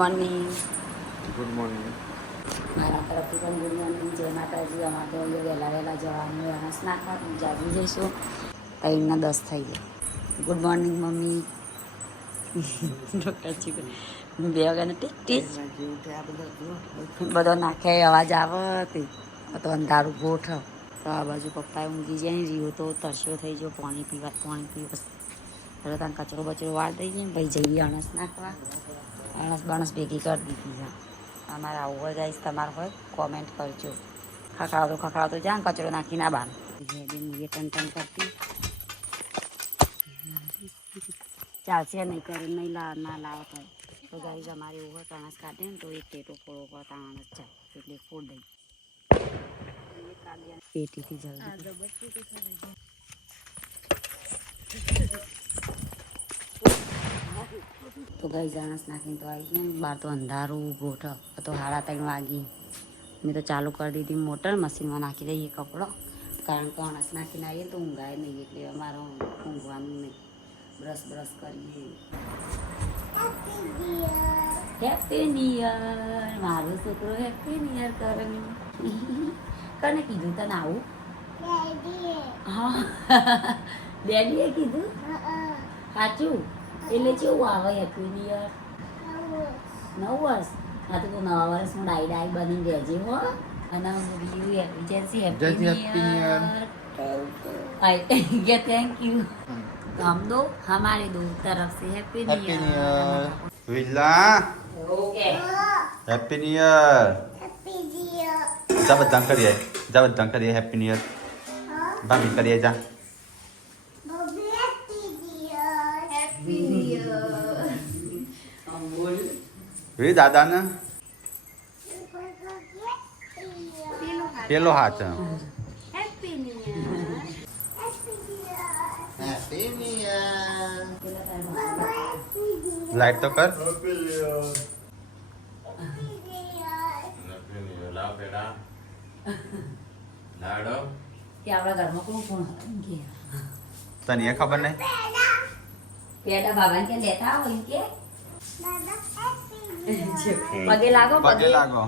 Morning. Good morning. મારા તરફથી પણ ગુડ મોર્નિંગ. જય માતાજી. અમારે તો વહેલા વહેલા જવાનું અનાજ નાખવા જાગી જઈશું. 9:10 થઈ ગયા. Good morning mummy. ડૉક્ટર ચીકુ 2 વાગ્યાને ટીક બધો નાખે અવાજ આવે તે તો અંધારું ગોઠ. તો આ બાજુ પપ્પાએ ઊંઘી જાય. રીયો તો તરસ્યો થઈ ગયો પાણી પીવા એટલે ત્યાં કચરો બચરો વાર દઈ ગયો ને ભાઈ જઈએ અણસ નાખવા. અણસ બણસ ભેગી કરી દીધી છે. અમારે આવું હોય ગાઈસ, તમારે હોય કોમેન્ટ કરજો. ખખડાવતો જ્યાં કચરો નાખી ના બાર એ ટન કરતી ચાલશે નહીં કરે નહીં ના લાવ થાય તો ગાઈસ અમારે એવું હોય અણસ કાઢે ને તો એક ટેટો ફોડો કરતા અણસ જાય એટલે ફોડ દઈ પેટીથી જલ્દી. તો ગઈ જાણસ નાખીને તો આવી ગયા ને બહાર તો અંધારું ગોઠ તો 3:30 વાગી. મેં તો ચાલુ કરી દીધી મોટર, મશીનમાં નાખી દઈએ કપડો, કારણ કે અણસ નાખીને આવીએ તો ઊંઘાય નહીં એટલે અમારે ઊંઘવાનું નહીં. બ્રશ કરીએ. Happy new year. મારો છોકરો હેપી ન્યુ યર કરે. કને કીધું તને આવું? હા ડેડીએ કીધું. સાચું? એટલે કેવું આવે હેપી ન્યુ યર? 9 વર્ષ. હા તો તું 9 વર્ષમાં ડાઈ બની રહેજે હો. અને વિચારશી happy new year. Thank you. हम दो हमारे दो तरफ से हैप्पी न्यू ईयर. વિલા ओके હેપી ન્યુ યર. જા બધા કરીએ હેપી ન્યુ યર. ભાભી કરીએ જા. વી દાદા ને પેલો હાથ. Happy new year. Happy new year. Light તો કર. કે આપણા ઘરમાં કોણ કોણ કે તને એ ખબર નહીં? પેડા બાબાને કે લેતા આવો એમ કે પગે લાગો. પગે લાગો.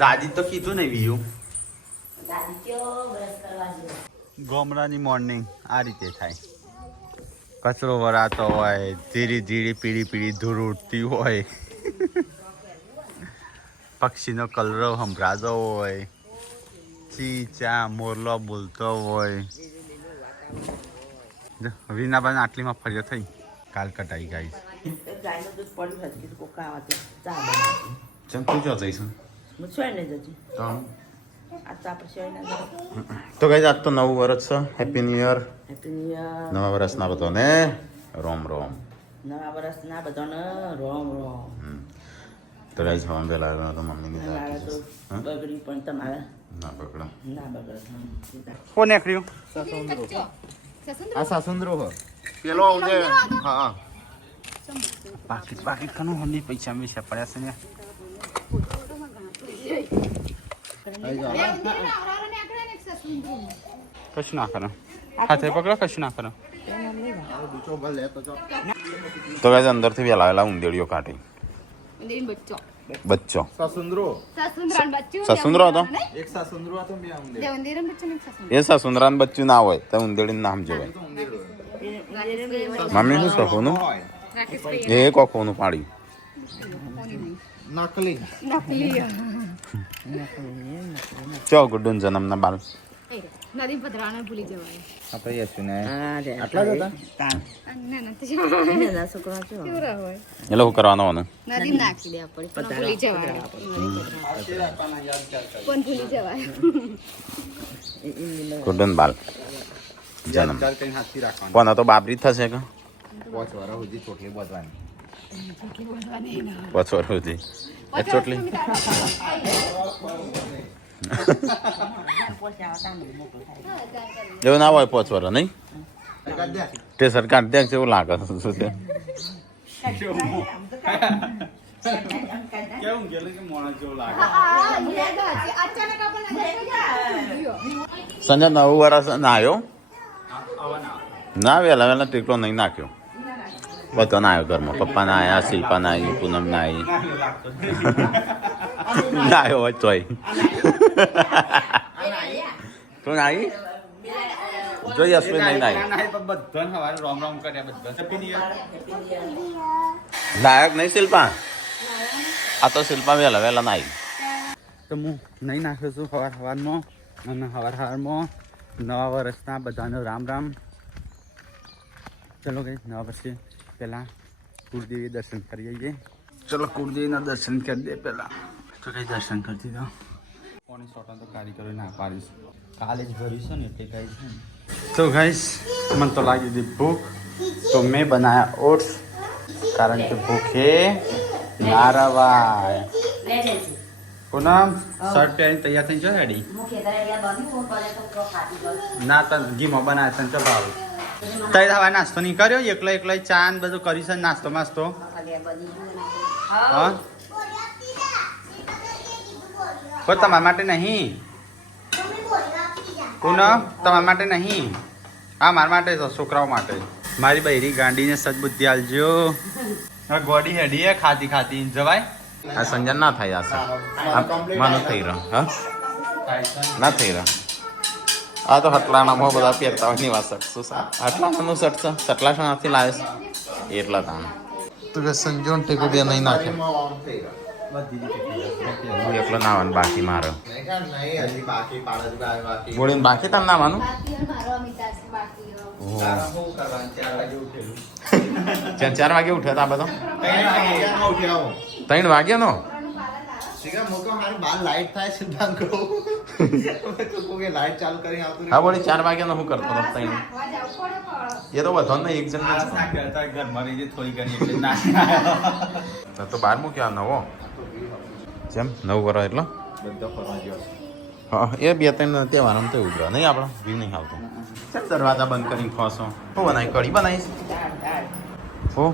દાદી તો કીધું ને વિયુ. દાદી કયો બ્રશ કરવા જેવો. ગામડાની મોર્નિંગ આ રીતે થાય. કચરો વરાતો હોય, ધીરે ધીરે પીળી ધૂળ ઉડતી હોય, પક્ષીનો કલરવ સંભળાતો હોય, ચી ચા મોરલો બોલતો હોય. રીનાબાને આટલીમાં ફર્યો થઈ. કાલ કટાઈ ગાઈશ. ચમ તું જો જઈશું તો ગાઈસ આજ તો નવું વર્ષ છે. Happy new year. નવા વર્ષના બધાને રોમ રોમ. નવા વર્ષના બધાને રોમ રોમ. તો ગાઈસ હમ બેલા તો મમ્મીની બગડી પણ તમારે ના બગડો. ના બગડે. કોણ નીકળ્યું? આ સાસુંદ્રો હો પેલો આવજે. હા પાકીટ કનું હંડી પૈસા મેં પડ્યા છે ને. કશું ના કરો. હાથે પકડો. કશું ના કરો. તો ગાઈસ અંદરથી વેલા ઉંદેડીઓ કાઢી. બચ્ચો સસુંદરો હતો. એ સસુંદરા બચ્ચું ના હોય તો ઉંદેડી નામ જોવાય. મમ્મી શું સખોનું એ કોખોનું પાડ્યું. નકલી ચો ગુડ્ડુન જન્મના બાલ નદી પધરાને ભૂલી જવાય. આપણે યશુને આટલા જ હતા. નાના છોકરા કેવડા હોય એ લોકો કરવાનો હોનું નદી નાખી દે પડી પણ ભૂલી જવાય. પણ ભૂલી જવાય. ગુડ્ડુન બાલ જન્મ કોના તો બાબરી થશે કે 5 વર્ષ સુધી ચોટલી બોધવાની. 5 વર્ષ સુધી ચોટલી એવું ના હોય 5 વર્ષ નહીં તે સરકાર દે એવું લાગે છે. સંજય 9 વર્ષ ના આવ્યો ના વેલા ટેકલો નહીં નાખ્યો. બધા ના આવ્યો ઘરમાં. પપ્પા ના આવ્યા, શિલ્પા ના આવી, પૂનમ ના આવી, ના આવ્યો હોય તોય. તું ના આવી? જોઈ અશ્વિન નહીં ના લાયક નહીં શિલ્પા. આ તો શિલ્પા વહેલા વહેલા ના આવી. તો હું નહીં નાખ્યો છું સવારમાં અને સવારમાં નવા વર્ષના બધાનો રામ રામ. ચલો ગઈ નવા વર્ષે પહેલાં કુળદેવી દર્શન કરી આવીએ. ચલો કુળદેવીના દર્શન કરી દે પહેલાં. તો કંઈ દર્શન કરી દીધા. પોણી સોટા તો કારીગરો ના પાડીશ, કાલે જ ભર્યું છે ને એટલે કાંઈ છે ને. તો ગાઈસ મને તો લાગી હતી ભૂખ, તો મેં બનાવ્યા ઓટ્સ, કારણ કે ભૂખે ના રવાય. પૂનમ શર્ટ પહેરીને તૈયાર થઈ જાય રેડી? ના તો ઘીમાં બનાવે તને તો ભાવ. તઈ હવે નાસ્તો નહીં કર્યો? એકલો એકલો ચા ને બધું કર્યું છે નાસ્તો માસ્તો? હા કોઈ તમારા માટે નહીં? પૂનમ તમારા માટે નહીં, હા મારા માટે તો છોકરાઓ માટે. મારી બૈરી ગાંડીને સદબુદ્ધિ આલજો. ગોડી હેડી હે ખાતી ખાતી જવાય. આ સંજન ના થાય. આ માં થઈ રહ્યો. હા ના થઈ રહ્યો. આ તો હટલાણામાં બધા પહેરતા હોય ની વાત શકશું. હટલાણાનું શર્ટ છે, સટલાણાથી લાવે છે એટલા તાણ. તો કે સંજોન ટેકો બે નહીં નાખે. હું એકલો નાવાનું બાકી મારો. ગોળીને બાકી તાર નાવાનું? 4 વાગે ઉઠ્યા હતા બધો? 3 વાગ્યાનો? હા બોલી 4 વાગ્યાનો શું કરતો હતો? 3 એ તો બધો ને એક જણ તો 12 મૂક્યા નવો. જેમ 9 વર્ષ એટલો હા એ 2-3 તહેવાર તો ઉજવા નહીં આપણો વ્યૂ નહીં આવતો. દરવાજા બંધ કરીને ખોસો. હું બનાવી કઢી બનાવીશ. હો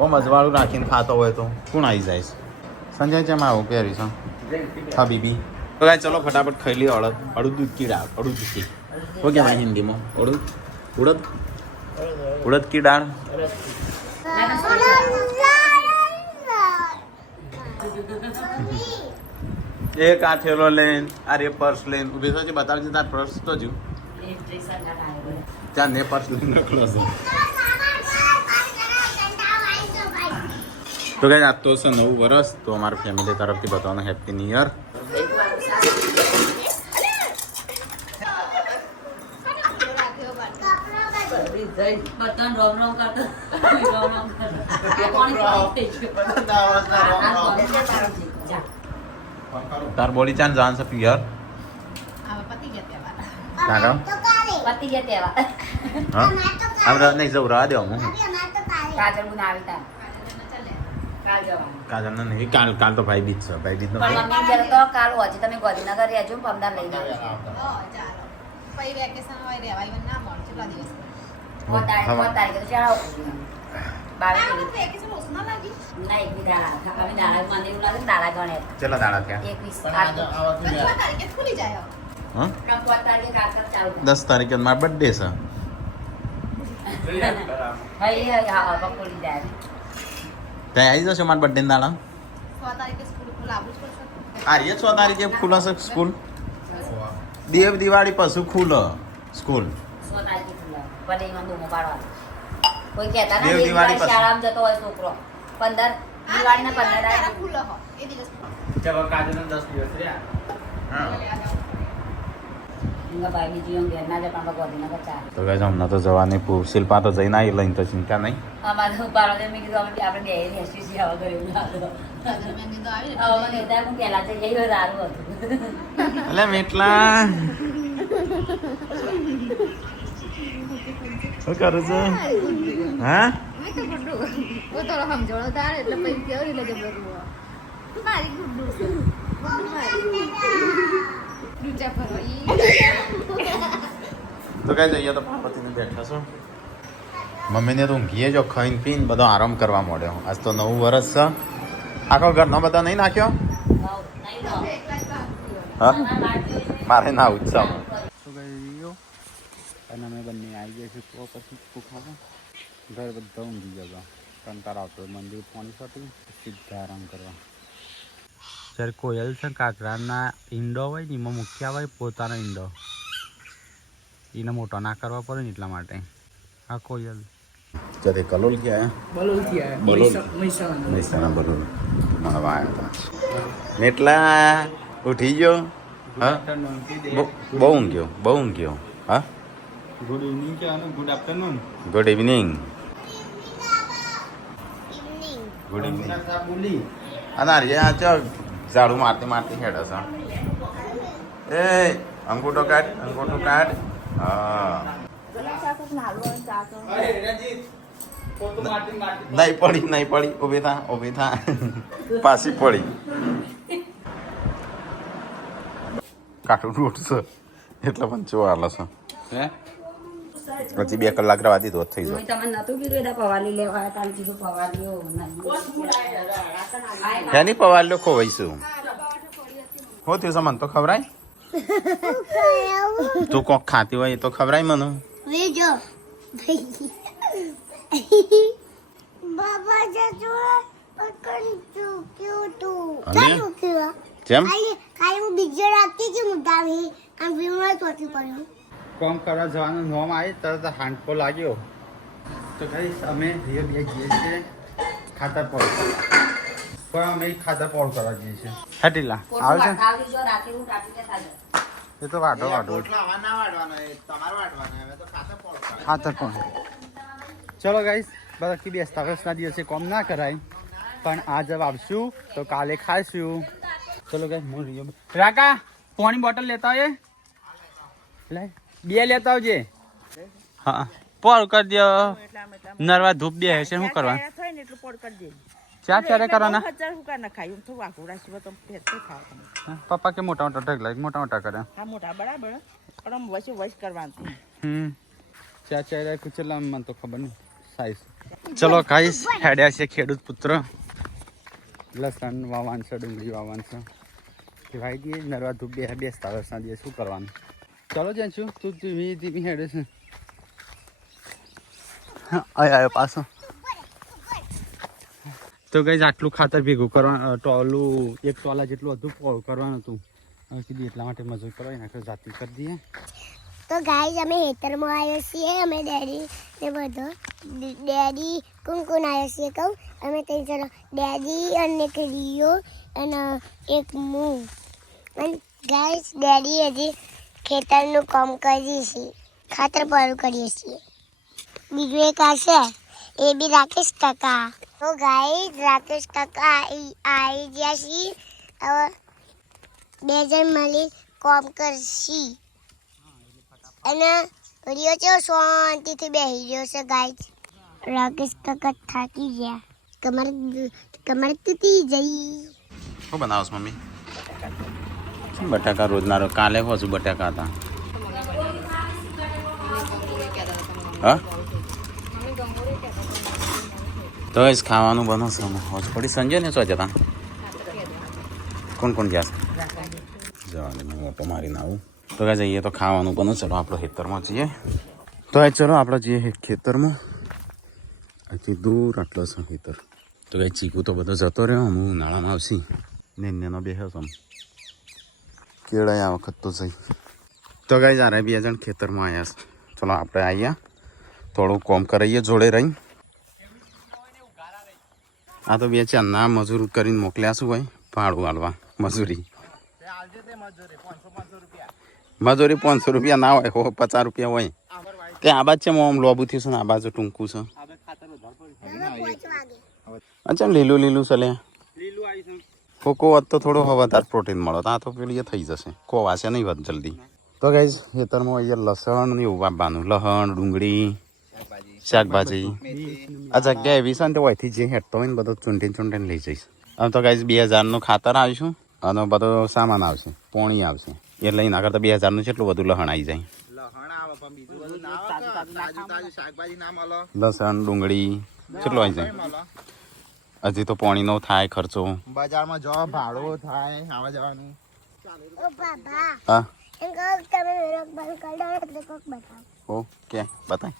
ઓ મજવાળું રાખીને ખાતો હોય તો કોણ આવી જાય? સંજય જેમ આવું પહેરીશ. હા બીબી. તો કાંઈ ચલો ફટાફટ ખાઈ લઈએ. અડદ કી દાળ. અડદ કી શું કહેવાય હિન્દીમાં? ઉડદ કી દાળ. એક આ થેલો લઈને આ રે પર્સ લઈને ઉભી થશે. બતાવજે તાર પર્સ તો જ ત્યાં ને પર્સ લઈને રખલો છે. તો કઈ આજ તો છે 9 વર્ષ. તો અમારા ફેમિલી તરફથી બધાને હેપી ન્યુ યર. તાર બોલી ચાન જાન છે પિયર. હા આમ નહીં જવું રવા દેવા. હું કાજલ ને નહીં. કાલ તો ભાઈ બીજ છે. ભાઈ બીજ નો કાલ હોજી તમે ગોધીનગર રહેજો, પમદાર લઈને ચેલા દાડા થયા? 10 તારીખે મારો બર્થડે છે. ત્યાં આવી જશો મારા બર્થડે દાડા? આ 6 તારીખે ખુલશે સ્કૂલ. દેવ દિવાળી પછી ખુલે સ્કૂલ. કોઈ કહેતા દેવ દિવાળી પછી શાળામાં જતો હોય છોકરો 15 દિવાળીના 15 ચલો કાજલ 10 દિવસ રહ્યા. તો ગાઈસ હમણાં તો જવાની શિલ્પા તો જઈને આવી લઈને તો ચિંતા નહીં. અમારે ઉપાડો મેં કીધું આપણે બે રેસ્ટી છે હવે કર્યું પેલા તો જઈ સારું હતું. એટલે મેટલા શું કરું છું? હા તો કઈ જઈએ તો પાર્વતીને બેઠા છો. મમ્મીને તો ઊંઘીએ જો ખાઈને પીને બધો આરામ કરવા માંડ્યો. આજ તો 9 વર્ષ છે. આખો ઘરનો બધા નહીં નાખ્યો? હા મારે ના ઉત્સાહ. તો ગઈ અને અમે બંને આવી ગયા છે તો પછી ખાવા. ઘર બધા ઊંઘી ગયા હતા કંટાળ આવતો મંદિર પાણી ફટી સીધા આરામ કરવા. જ્યારે કોયલ છે કાકરાના ઈંડો હોય ને એમાં મૂક્યા હોય પોતાનો ઈંડો એને મોટો ના કરવા પડે ને એટલા માટે આ કોયલ. જયારે કલોલ ગયા મહેસાણા બલોલ મળવા આવ્યા હતા એટલા ઉઠી ગયો. હા બહુ ઊંઘ્યો. હા ગુડ ઇવનિંગ કહેવાનું ગુડ આફ્ટરનૂન ગુડ ઇવનિંગ અને આ ચો ઝાડુ મારતી હેડ હશે. એ અંગૂઠો કાઢ. હા નહીં પડી ઊભી થા પાછી પડી. કાઠું તૂટશે એટલે પણ ચો હાલે છે. હજી 2 કલાક રવા દીધો થઈ જાય. તમે નતું કીધું એટલે પવાલી લેવા તારે કીધું પવાલીઓ એની પવાલીઓ ખોવાઈશું. હો તે મન તો ખવરાય તું કોક ખાતી હોય તો ખવરાય મને. કોમ કરવા જવાનું નોમ આવી તરત હાંડકો લાગ્યો તો કઈ અમે બે જઈએ છીએ ખાતર પોળ પણ અમે ખાતર પોળ કરવા જઈએ છીએ. હટીલા આવે છે એ તો વાટો ખાતર પોળ. ચલો ગાઈસ બધા કે બેસતા વર્ષના દિવસે કોમ ના કરાય પણ આ જબ આવશું તો કાલે ખાઈશું. ચલો ગાઈસ રાકા પાણી બોટલ લેતા હોય લે 2 લેતા આવજે. હા પોળ કરી દો નરવા ધૂપ બે હશે શું કરવા ચા ચારે કરવાના. પપ્પા કે મોટા મોટા કરે ચા ચારે કેટલા મને તો ખબર નહીં સાઈઝ. ચલો ગાઈસ હેડ્યા છે ખેડૂત પુત્ર લસણ વાવવાનું છે ડુંગળી વાવવાનું છે કે ભાઈ દઈએ નરવા ધૂપ બેસતા વર્ષના દિવસ શું કરવાનું. ચલો જ્યાં છું તું ધીમી હેડે છે. આવ્યો પાછો તો ગઈ આટલું ખાતર ભેગું કરવાનું ટોલું 1 ટોલા જેટલું હતું પોળ કરવાનું હતું. કીધું એટલા માટે મજૂર કરવાય નાખે જાતી કરી દઈએ. તો ગાઈસ અમે હેતરમાં આવ્યા છીએ અમે ડેડી ને બધો ડેડી કોણ આવ્યા છીએ કહું અમે ત્યાં ચલો ડેડી અને એક રિયો અને એક હું અને ગાઈસ ડેડી હજી ખેતરનું કામ કરીએ છીએ ખાતર પાડું કરીએ છીએ. બીજું એક આ છે એ બી રાકેશ કાકા. તો ગાઈસ રાકેશ કાકા આવી ગયા છીએ હવે 2 જણ મળી કામ કરશી અને રિયો છે શાંતિથી બેસી રહ્યો છે ગાઈસ. રાકેશ કાકા થાકી ગયા કમર તૂટી જઈ. શું બનાવશ મમ્મી? બટાકા રોજના કાલે હજુ બટાકા હતા. હા તો જ ખાવાનું બનશે હજુ પડી સંજય ને શું જતા કોણ ગયા છે જવાની હું ઓટો મારીને આવું. તો કાંઈ જઈએ તો ખાવાનું બને. ચલો આપણે ખેતરમાં જઈએ. તો ચલો આપણે જઈએ ખેતરમાં. અહીંથી દૂર આટલો છે ખેતર. તો કાંઈ ચીકુ તો બધો જતો રહ્યો હું ઉનાળામાં આવશી નેનો બેહ્યો છું કેળાય આ વખત તો જઈ. તો કાંઈ જ્યારે 2 જણ ખેતરમાં આવ્યા છે. ચલો આપણે આવ્યા થોડું કોમ કરાવીએ જોડે રહી. આ તો 2 ચારના મજૂર કરીને મોકલ્યા શું ભાઈ ભાડું હાલવા મજૂરી 500 રૂપિયા ના હોય 50 રૂપિયા હોય. તે આ બાજુ છે આમ લોબુ થયું છે ને આ બાજુ ટૂંકું છે. અચ્છા લીલું છે લે કોકો હોત તો થોડો વધારે પ્રોટીન મળે. આ તો પેલી થઈ જશે કોવાશે નહીં હોત જલ્દી. તો ગાઈસ ખેતરમાં અહીંયા લસણ ને એવું વાવવાનું લસણ ડુંગળી શાકભાજી આ જગ્યા એવી છે ને હોયથી જે હેઠતો હોય ને બધો ચૂંટીને લઈ જઈશ. આમ તો ગાઈસ 2000નું ખાતર આવીશું અને બધો સામાન આવશે પોણી આવશે એટલે એના કરતાં 2000નું કેટલું બધું લસણ આવી જાય. લસણ ડુંગળી કેટલું આવી જાય. હજી તો પાણીનો થાય ખર્ચો બજારમાં જો ભાડો થાય આવા જવાનું. હા ઓકે બતાય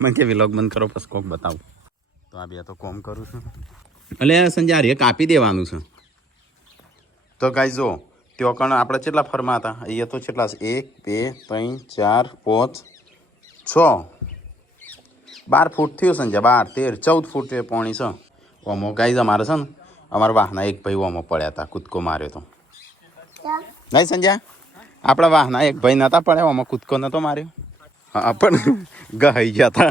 મને કે વિલોગ બંધ કરો પછી કોક બતાવું તો આ બે તો કોમ કરું છું એટલે સંજય રે કાપી દેવાનું છે તો ગાઈ જો त्यो कण આપણે કેટલા ફરમા હતા અહીંયા તો કેટલા છે 1 2 3 4 5 6 12 ફૂટ થયું સંજય 12 13 14 ફૂટ એ પાણી છે ઓમો ગાઈઝ અમારે છે ને અમારા વાહના એક ભાઈ ઓમો પડ્યા હતા કૂદકો માર્યો તો નહીં સંજય આપણા વાહના એક ભાઈ નતા પડ્યા ઓમો કૂદકો નતો માર્યો હા પણ ગહાઈ ગયા હતા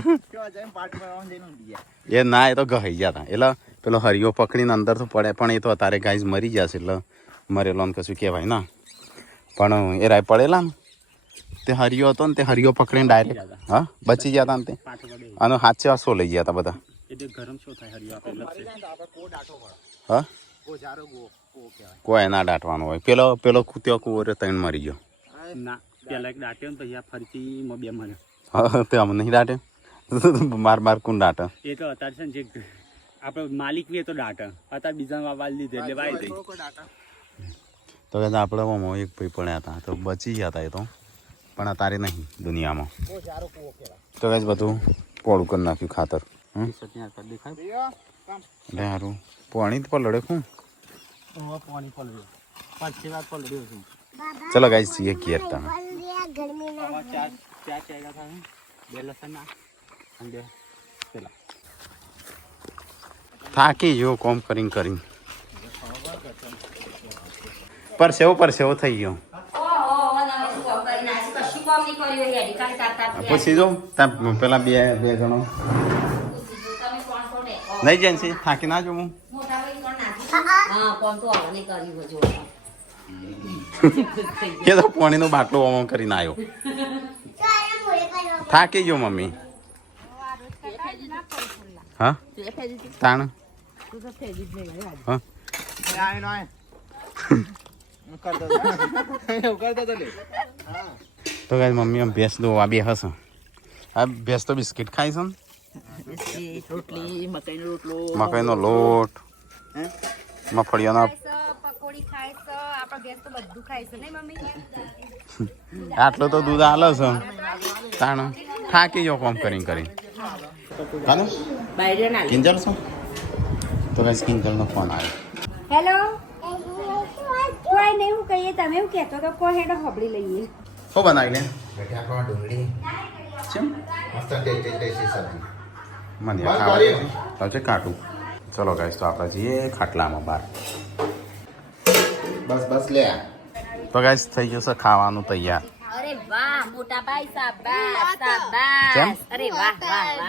એ ના એ તો ગહાઈ ગયા હતા એટલે પેલો હરિયો પકડીને અંદર તો પડે પણ એ તો અત્યારે ગાઈઝ મરી જશે એટલે મરેલો ને કશું કહેવાય ના પણ એ રાય પડેલા ને તે હરિયો હતો ને તે હરિયો પકડીને ડાયરેક્ટ હા બચી ગયા હતા ને તે અને હાથ છે શો લઈ ગયા હતા બધા હા કોઈ ના દાટવાનો હોય પેલો પેલો કૂત્યો કુવો તૈણ મરી ગયો હા તે અમને નહીં દાટ્યો માર માર કોણ દાટે એ તો અત્યારે છે જે આપણે માલિક બી તો દાટે અત્યારે બીજા વાલ લીધે એટલે વાઈ દે તો કે આપણે એક ભાઈ પડ્યા હતા તો બચી ગયા હતા એ તો પણ અત્યારે નહીં દુનિયામાં તો કઈ બધું પોળું કરી નાખ્યું ખાતર એટલે સારું પાણી તો પલડે શું ચલો ગાઈસ છીએ ઘેર તમે થાકી ગયો કોમ કરીને કરીને પરસેવો થઈ ગયો પછી જો પેલા બે જણો નહીં જેન્સી થાકી ના જો હું એ તો પાણીનો બાટલો ઓમ કરીને આવ્યો થાકી ગયો મમ્મી હા તાણ હા તો ગાય મમ્મી આમ ભેંસ દો આ બે હશે આ ભેંસ તો બિસ્કિટ ખાય છે ને મકાઈનો લોટ મફળીઓનો પકોડી ખાય છે આપણા ગેસ તો બધું ખાય છે ને મમ્મી આટલું તો દૂધ આલે છે તાણ થાકી જો કોમ કરીને હાલો કિંજલ છો તો ગાઈસ કિંજલનો ફોન આવ્યો હેલો કોઈ નહીં હું કહીએ તમે એવું કહેતો તો કોઈ હેડો હબળી લઈએ શું બનાવી લે ડુંગળી મને ખાવા કાટું ચલો ગાઈસ તો આપણે જઈએ ખાટલામાં બહાર બસ લે તો ગાઈસ થઈ જશે ખાવાનું તૈયાર અરે વાહ મોટા ભાઈ શાબાશ અરે વાહ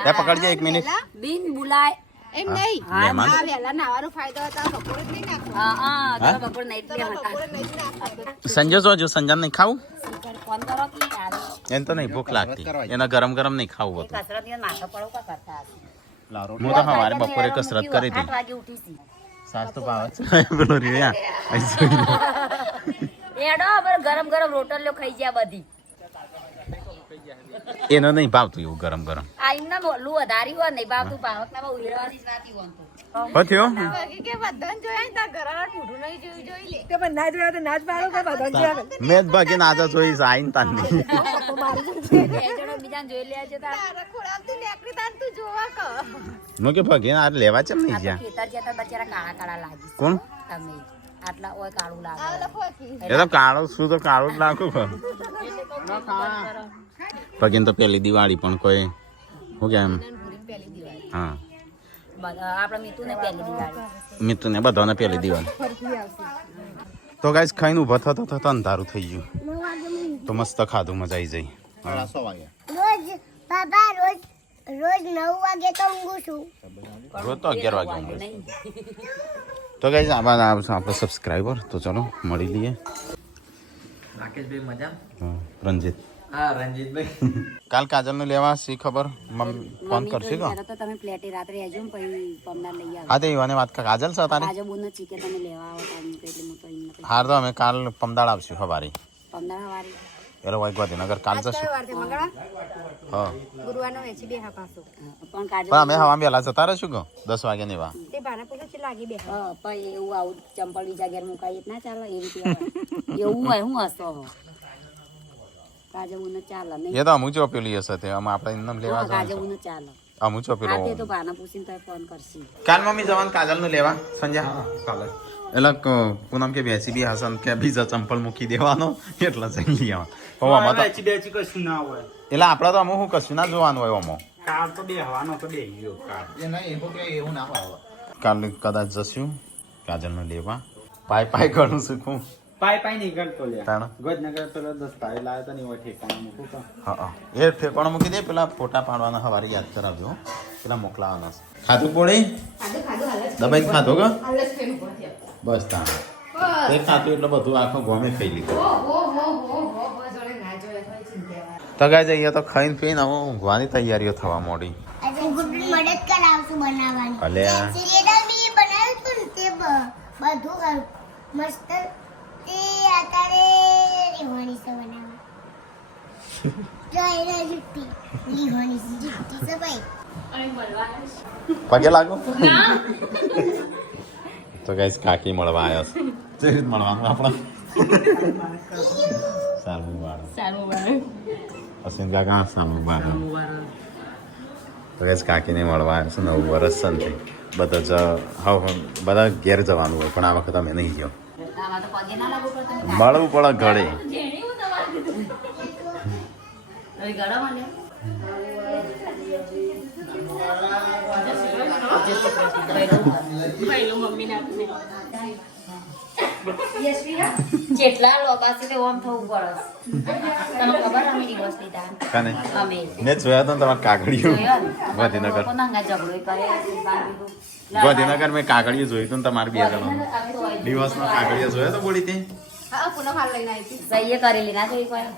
તે પકડજે 1 મિનિટ બિન બુલાય એમ નહીં મહેમાન આ વહેલા નાવાનો ફાયદો હતા બપોરે જ નહીં નાખો હા બપોર નહીં હતા સંજય જો સંજય નહીં ખાવું ફોન કરો કે યાર એને તો નહીં ભૂખ લાગતી એને ગરમ નહીં ખાવું હતું કસરત ની માથા પડો કા કરતા હશે હું તો સવારે બપોરે કસરત કરી હતી 8 વાગે ઉઠી હતી સાસ તો પાવ છે પેલો રહ્યા એડો પર ગરમ રોટલીઓ ખાઈ ગયા બધી એને નહીં ભાવતું એવું ગરમ આ એમના મોલું વધારી હોય નહીં ભાવતું ભાવકના ઉડવાની જ વાતી હોતું થયો બાકી કે બધાને જોયા ને તાર ઘરના મોઢું નહીં જોઈ લે કે પણ ના જોયા તો ના જ પાડો કે બધાને જોયા મેં જ ભાગીને આજા જોઈશ આઈને તાની બે જણો બીજાને જોઈ લે છે તારા ખોળામથી નીકળી તાર તું જોવા ક નો કે ભાગીને આ લેવા ચમ નહીં જ્યાં ખેતર જતા બચારા કાળા લાગી કોણ તમે આટલા ઓય કાળું લાગે એ તો કાળો શું તો કાળું જ લાગુ ભાગીને તો પેલી દિવાળી પણ કોઈ શું કે એમ હા આપણા મીતુને પહેલી દિવાળી મિત્રને બધાને પેલી દિવાળી તો ગાઈસ ખાઈને ઊભા થતા અંધારું થઈ ગયું તો મસ્ત ખાધું મજા આવી જઈ રોજ બાબા રોજ 9 વાગે તો ઊંઘું છું રોજ તો 11 વાગે ઊંઘે તો ગાઈસ આપણે સબસ્ક્રાઈબર તો ચલો મળી લઈએ રાકેશભાઈ મજા રંજીત હા રંજીતભાઈ કાલ કાજલને લેવા શી ખબર ફોન કરશે તો તો તમે પ્લેટે રાત્રે આવજો ને પછી પમદાર લઈ આવો હા તો એવાને વાત કાજલ છે તારે આજે બોન છે કે તમે લેવા આવો ટાઈમ એટલે હું તો એમને હાર તો અમે કાલ પમદાળ આવશું સવારે પમદાર હવારી એરો વાગ ગાંધીનગર કાલ જશું હા ગુરુવારનો વેચી બે હા પાછો પણ કાજુ પણ અમે હવા વહેલા જતા રહીશું ગો 10 વાગે ને વા તે ભાના પૂછે છે લાગી બે પણ એવું આવું ચંપલ બીજા ઘેર મુકાઈ ના ચાલે એ રીતે એવું હોય હું હસો કાજુને ચાલે નહીં એ તો અમુક જો પેલી હશે તે આમાં આપણે એમને લેવા જવાનું કાજુને ચાલે અમુક જો પેલો હા તે તો ભાના પૂછીને તો ફોન કરશી કાલ મમ્મી જવાનું કાજલ નું લેવા સંજય કાલે એટલે પૂનમ કે બેસી બી હસન કે બીજા ચંપલ મૂકી દેવાનો એટલે જઈ લેવા બેચી કશું ના હોય એટલે આપણે તો અમુક કશું ના જોવાનું હોય અમો કાર તો બેહવાનો તો બે ગયો કાર કાલે કદાચ જશું કાજલ નું લેવા પાય ઘણું શીખું પાઈ નહીં ગણતો લે તાણ ગોજનગર પેલો 10 પાઈ લાવ્યો તો નહીં હોય ઠેકાણા મૂકું તો હા એ ઠેકાણું મૂકી દે પેલા ફોટા પાડવાના હવારે યાદ કરાવજો પેલા મોકલાવાના ખાધું પોળી દબાઈ ખાધો કે બસ તાણ તે ખાતું એટલે બધું આખો ગોમે ખાઈ લીધું તો ગાય જઈએ તો ખાઈને પીને હવે ઊંઘવાની તૈયારીઓ થવા માંડી આજે ગુડ્ડુ મદદ કરાવશું બનાવવાની અલ્યા. સિરિયલ બી બનાવ્યું તું ને તે બધું મસ્ત તે અત્યારે રીહોણી છે બનાવવા જો એને જુટ્ટી રીહોણી છે જુટ્ટી છે ભાઈ પગે લાગો તો ગાઈસ કાકી મળવા આવ્યા છે જે રીત મળવાનું આપણે સારું વાળો અસીન કાકા સામુ વાળો તો ગાઈસ કાકીને મળવા આવ્યા છે 9 વર્ષ છે બધા ઘેર જવાનું હોય પણ આ વખત અમે નહીં ગયો આમાં તો પગે ના લાગુ પડતું મળવું પડે ઘરે હવે ગળા માં જેટલા લોકા છે તે ઓમ થવું પડે તમને ખબર અમે દિવસ લીધા કાને અમે ને જોયા તો તમારા કાગડીઓ ગાંધીનગર નાંગા ઝઘડો કરે ગાંધીનગર મેં કાગડીઓ જોયું હતું ને તમારે બે જણા દિવસમાં કાગડીઓ જોયા તો બોલી તે સહીએ કરેલી ના જોઈ કોઈ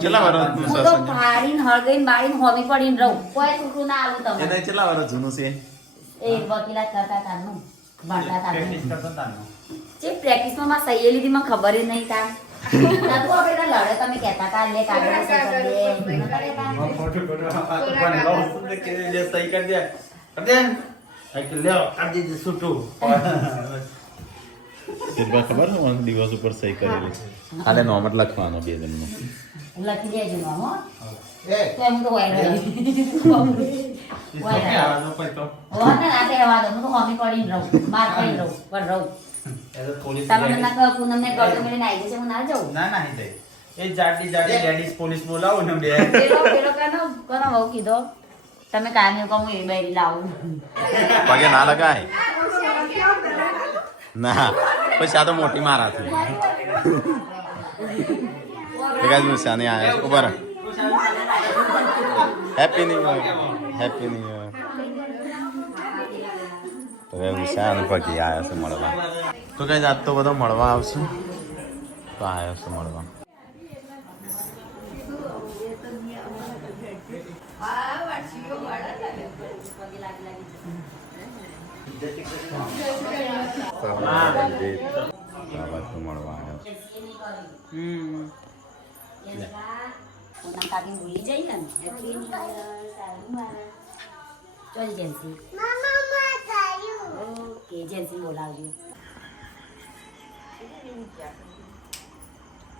કેટલા વર્ષનું હું તો ફાડીને હળગઈને બાળીને હોમી પડીને રહું કોઈ છૂટું ના આવું તમને એને કેટલા વર્ષ જૂનું છે એ વકીલાત કરતા તારનું ભણતા તારનું જે પ્રેક્ટિસમાં માં સહીએ લીધી મને ખબર જ નહીં તાર નતું આપણે લડે તમે કહેતા હતા લે કાગળ સહી કરી દે સહી કરી દે લ્યો કાઢી દે છૂટું ખબર છે મને દિવસ ઉપર સહી કરેલી હાલે નોમ જ લખવાનો બે જણનો લખી દેજો માં હો તો એમ તો હોય રહી હોય ને ના કહેવા દો હું તો હોમી પડીને રહું માર પડીને રહું પણ રહું તમે મને કહો પૂનમ ને ગળતો મેળીને આવી જશે હું ના જાઉં ના એ જાડી લેડીઝ પોલીસ બોલાવો ને બે પેલો કોનો બહુ કીધો તમે કાને કહું એ બેરી લાવું પગે ના લગાય ના પછી આ તો મોટી મારાથી નિશાની આવ્યા છે ઉભા હેપી ન્યુ યર તો એ નિશાન પગી આવ્યા છે મળવા તો કઈ આજ તો બધો મળવા આવશું તો આવ્યો છે મળવા મળવા કાકી ભૂલી જઈ ને ચોલ જેન્સી ઓકે જેન્સી બોલાવજો